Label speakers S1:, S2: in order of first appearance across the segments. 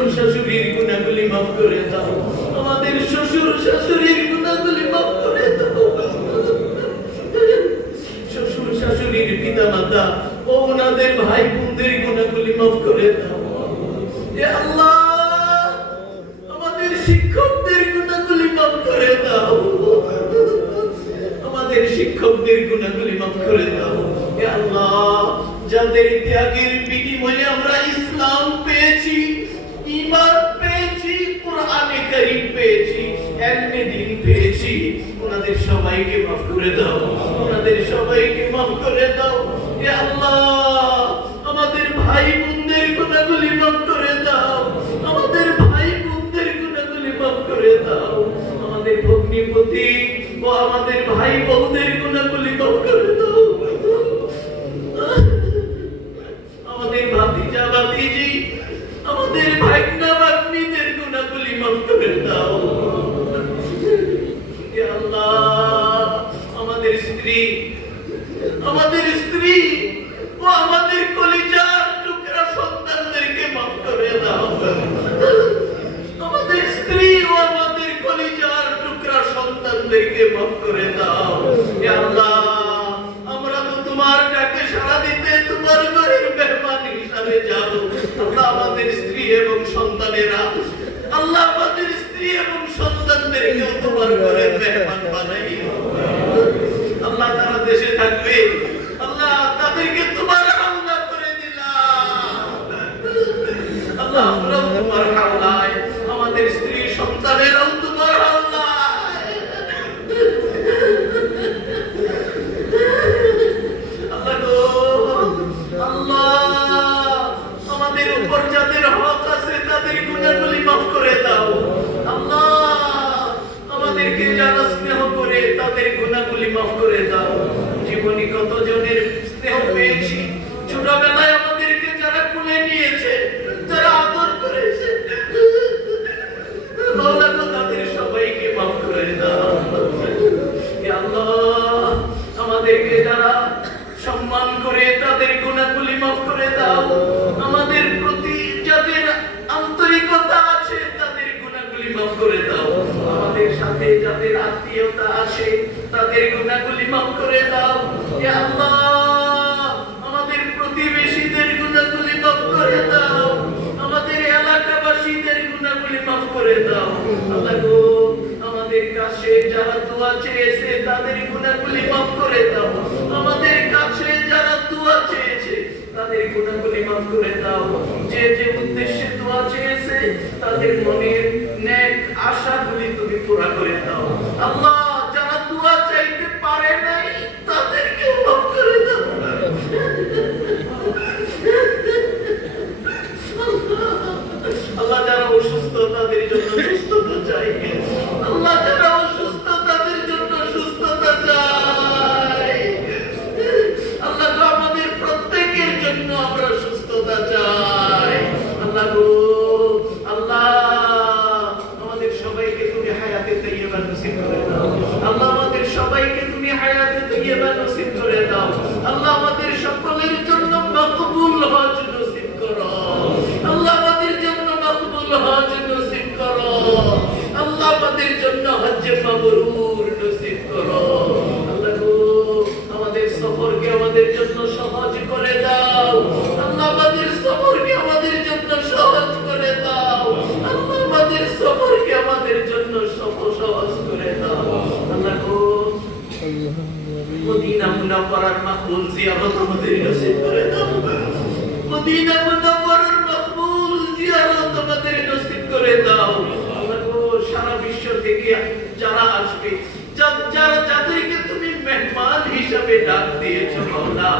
S1: শ্বশুর শাশুড়ির গুণাগুলি মাফ করে দাও। আমাদের শ্বশুর শাশুড়ির গুণাগুলি মাফ করে দাও। শ্বশুর শাশুড়ির পিতা মাতা ও ওনাদের ভাই বোনদের গুণাগুলি মাফ করে দাও। শিক্ষকদের গুণাগুলি মাফ করে দাও। আল্লাহ, যাদের ত্যাগের বিনিময়ে আমরা ইসলাম ঈমান পেয়েছি, কোরআনে কারীম পেয়েছি এলমে দিন পেয়েছি। ওনাদের সবাইকে মাফ করে দাও, ওনাদের সবাইকে মাফ করে দাও। হে আল্লাহ, আমাদের ভাই বোনদের গুণাগুলি মাফ করে দাও, আমাদের ভাই বোনদের গুণাগুলি মাফ করে দাও। আমাদের ভগ্নিপতি ও আমাদের ভাই বোনদের গুণাগুলি মাফ করে সন্তানদেরকে মাফ করে দাও। আল্লাহ, আমরা তো তোমার ডাকে সাড়া দিতে তোমার ঘরের মেহমান হিসাবে যাব। আল্লাহ আমাদের স্ত্রী এবং সন্তানেরা আল্লাহ আমাদের স্ত্রী এবং সন্তানদেরকেও তোমার ঘরের মেহমান বানাইও আল্লাহ তারা দেশে থাকবে। আল্লাহ তাদেরকে তোমার হাওলা করে দিলাম। আল্লাহ পেয়েছি ছোটবেলায় আমাদেরকে যারা কুলে নিয়েছে আদর করেছে তাদের সবাইকে মাফ করে দাও। আমাদেরকে যারা সম্মান করে তাদের গুণাগুলি মাফ করে দাও। আমাদের প্রতি যাদের আন্তরিকতা আছে, তাদের গুণাগুলি মাফ করে দাও। আমাদের সাথে যাদের আত্মীয়তা আছে, তাদের গুণাগুলি মাফ করে দাও। আল্লাহ আমাদের কাছে যারা দোয়া চেয়েছে, তাদের উদ্দেশ্যে দোয়া চেয়েছে, তাদের মনের ন্যাক আশাগুলি তুমি পুরা করে দাও। আল্লাহ মুনাওয়ারার মাকবুল জিয়ারত আমাদের নসিব করে দাও মদিনা মুনাওয়ারার মাকবুল জিয়ারত আমাদের নসিব করে দাও। সারা বিশ্ব থেকে যারা আসবে, যারা যাদেরকে তুমি মেহমান হিসাবে ডাক দিয়েছ, মাওলা,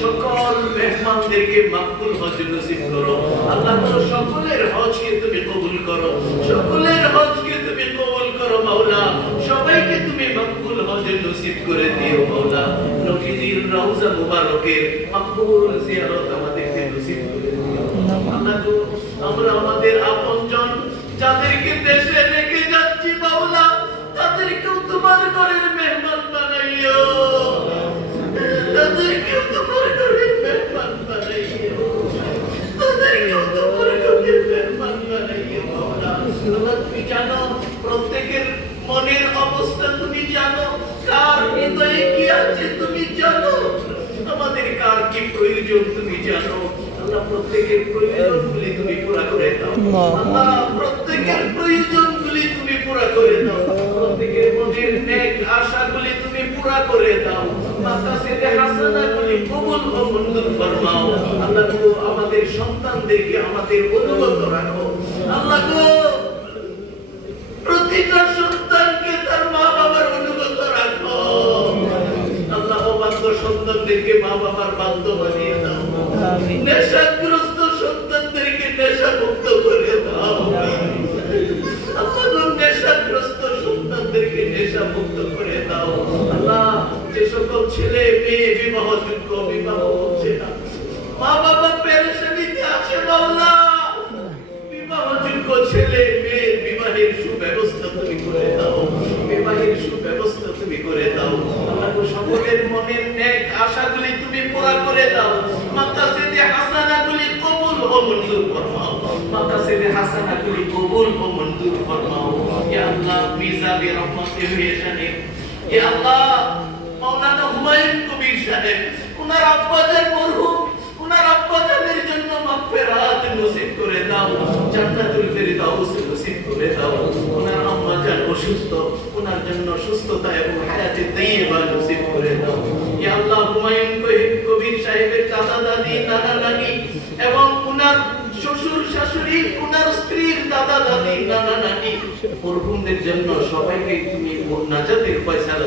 S1: সকল মেহমানদেরকে মাকবুল হজ নসিব করো। আল্লাহ গো সকলের হজকে তুমি কবুল করো, সকলের হজকে তুমি কবুল করো, মাওলা। সবাইকে তুমি মাকবুল হজ নসিব করে দিও, মাওলা। রওজা মুবারকের মকবুল জিয়ারত আমাদেরকে নসিব করে আমরা আমাদের আপনজন যাদেরকে জানো। আল্লাহ প্রত্যেকের প্রয়োজনগুলি তুমি পুরা করে দাও। আল্লাহ প্রত্যেকের প্রয়োজনগুলি তুমি পুরা করে দাও। প্রত্যেকের মনের নেক আশাগুলি তুমি পুরা করে দাও। মাকাসিদে হাসানাগুলি কবুল ও মঞ্জুর ফরমাও। আল্লাহ আমাদের সন্তানদেরকে আমাদের অনুগত রাখো। আল্লাহ সন্তানদেরকে মা বাবার বাধ্য বানিয়ে করে দাও মাকাসিদে কবুল ও মঞ্জুর ফরমাও। মাকাসিদে কবুল ও মঞ্জুর ফরমাও। ইয়া আল্লাহ রহমতে হয়ে জানে ইয়া আল্লাহ, মাওলানা হুমায়ুন কবির সাহেব জন্য মাগফিরাত নসিব করে দাও। জান্নাতুল ফেরদাউস নসিব করে দাও। আম্মা অসুস্থ জন্য সুস্থতা এবং হায়াতে ওনার স্ত্রীর দাদা, দাদি, নানা, নানি জন্য সবাইকে তুমি নাজাতের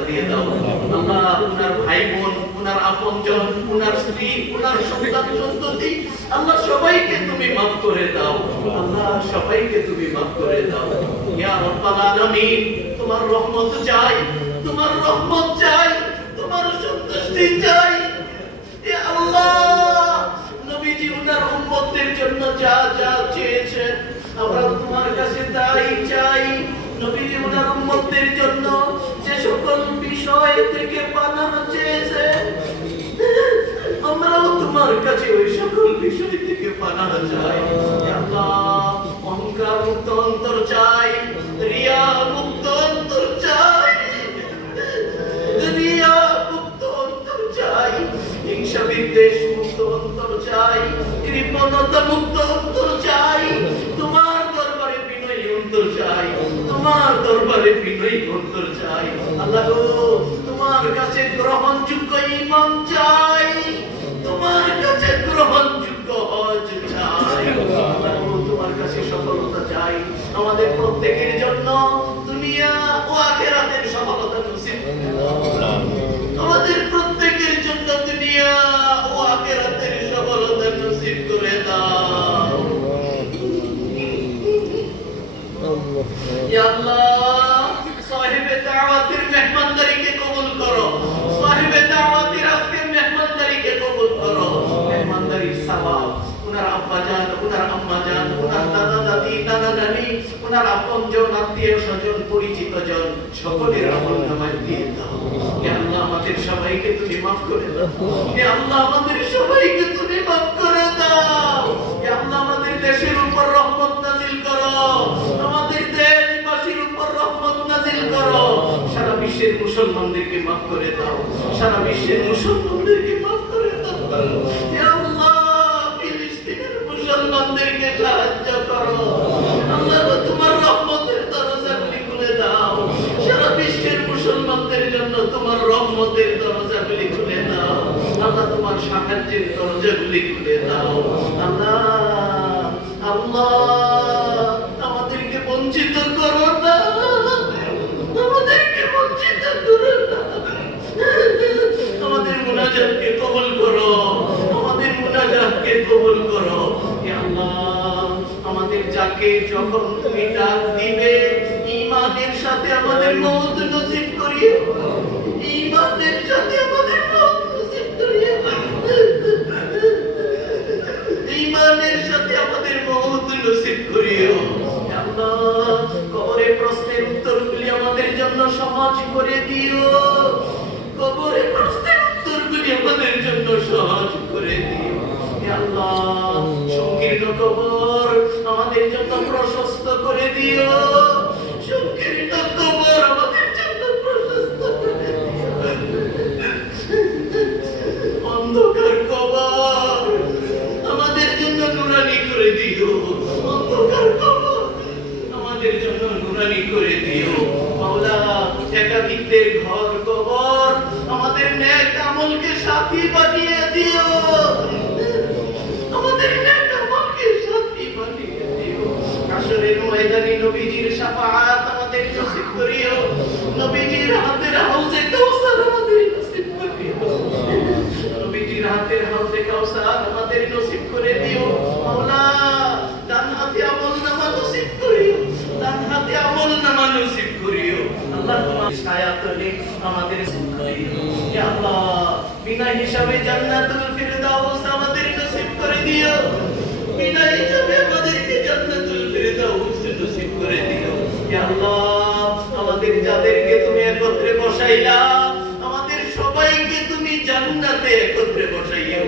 S1: দিয়ে দাও। ভাই বোন আপনজন স্ত্রী সন্তান সন্ততি সবাইকে তুমি মাফ করে দাও। সবাইকে তুমি মাফ করে দাও। ইয়া রাব্বাল আলামিন, তোমার রহমত চাই, তোমার রহমত চাই তোমার সন্তুষ্টি চাই ইয়া আল্লাহ নবীজি ওনার উম্মতদের জন্য যা যা আমরা তোমার কাছে তাই চাই। নবীজি ওনার উম্মতদের জন্য যে সকল বিষয় থেকে পানা চেয়েছে আমরাও তোমার কাছে ওই সকল বিষয় থেকে পানা চাই। আল্লাহ। মুক্ত অন্তর চাই। তোমার দরবারে বিনয়ী অন্তর চাই। তোমার দরবারে বিনয়ী অন্তর চাই। আল্লাহ গো, তোমার কাছে গ্রহণযোগ্য ইমান চাই। তোমার কাছে গ্রহণযোগ্য উনার আপনজন আত্মীয় স্বজন পরিচিত জন সকলের আমল নামায় দিয়ে দাও। আল্লাহ আমাদের সবাইকে তুমি মাফ করে দাও। আল্লাহ আমাদের সবাইকে তুমি মাফ করে দাও। আল্লাহ আমাদের দেশের উপর রহমত নাজিল করো। আমাদের দেশবাসীর উপর রহমত নাজিল করো। সারা বিশ্বের মুসলমানদেরকে মাফ করে দাও। সারা বিশ্বের মুসলমানদেরকে মাফ করে দাও। আল্লাহ ফিলিস্তিনের মুসলমানদেরকে সাহায্য করো। সাহায্যের খুলে দাও। আল্লাহ আল্লাহ, আমাদেরকে বঞ্চিত করো না। আমাদের কবুল করো। আমাদের মুনাজাতকে কবুল করো। আল্লাহ, আমাদের যাকে যখন তুমি ডাক দিবে, ঈমানের সাথে আমাদের মওত সহজ করে দিও। কবরে প্রশ্নের উত্তরগুলি আমাদের জন্য সহজ করে দিও। আল্লাহ। সংকীর্ণ কবর আমাদের জন্য প্রশস্ত করে দিও। আমাদের যাদেরকে তুমি একত্রে বসাইলা, আমাদের সবাইকে তুমি জান্নাতে একত্রে বসাইও।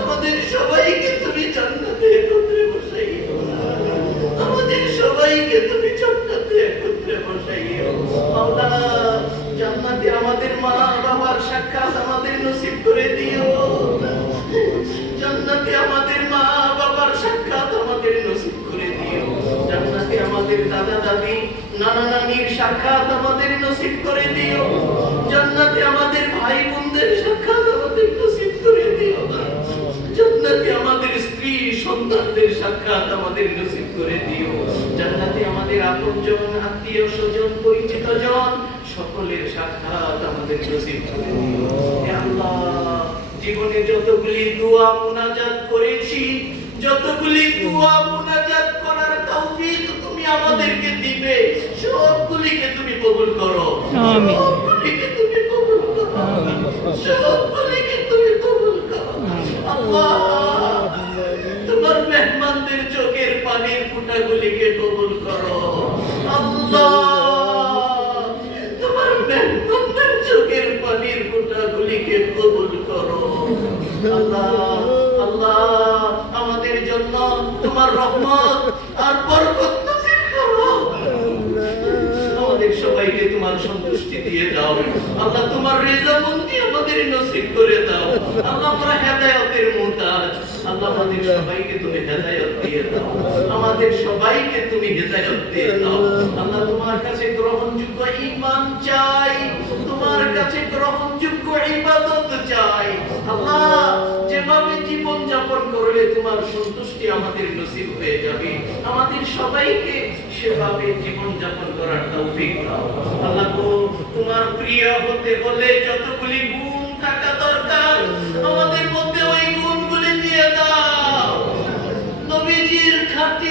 S1: আমাদের সবাইকে তুমি জান্নাতে একত্রে বসাইও। আমাদের সবাইকে তুমি জান্নাতে একত্রে বসাইও। মাওলা, জান্নাতে আমাদের মা বাবার সাক্ষাৎ আমাদের নসিব করে দিও। জান্নাতে আমাদের আমাদের দাদা দাদি, নানা নানির সাক্ষাৎ আমাদের নসিব করে দিও। জান্নাতে আমাদের ভাই বোনদের সাক্ষাৎ আমাদের নসিব করে দিও। জান্নাতে আমাদের স্ত্রী, সন্তানদের সাক্ষাৎ আমাদের নসিব করে দিও। জান্নাতে আমাদের আপনজন, আত্মীয় স্বজন, পরিচিত জন, সকলের সাক্ষাৎ আমাদের নসিব করে দিও। জীবনে যতগুলি দোয়া মুনাজাত করেছি, যতগুলি দোয়া মুনাজাত করার তৌফিক আমাদেরকে দিবে। সবগুলিকে তুমি কবুল করো। সবগুলিকে তুমি কবুল করো। সবগুলিকে তুমি কবুল করো। আল্লাহ তোমার মেহমানদের চোখের পানির ফুটাগুলিকে কবুল করো। আল্লাহ তোমার মেহমানদের চোখের পানির ফুটাগুলিকে কবুল করো। আল্লাহ আল্লাহ আমাদের জন্য তোমার রহমত আর বরকত দিয়ে দাও। আল্লাহ, তোমার রেজামন্দি আমাদের নসিব করে দাও। আল্লাহ, আমরা হেদায়তের মুহতাজ। আল্লাহ, আমাদের সবাইকে তুমি হেদায়ত দিয়ে দাও। আমাদের সবাইকে তুমি হেদায়ত দিয়ে দাও। আল্লাহ, তোমার কাছে গ্রহণযোগ্য ইমান চাই। তোমার কাছে গ্রহণযোগ্য ইবাদত চাই। আল্লাহ, যেভাবে জীবন যাপন করলে তোমার সন্তুষ্টি আমাদের নসিব হয়ে যাবে। আমাদের সবাইকে সেভাবে জীবন যাপন করার তৌফিক দাও। আল্লাহ তোমার প্রিয় হতে হলে যতগুলি গুণ থাকা দরকার, আমাদের মধ্যে ওই গুণগুলি দিয়ে দাও। নবীজির খাঁটি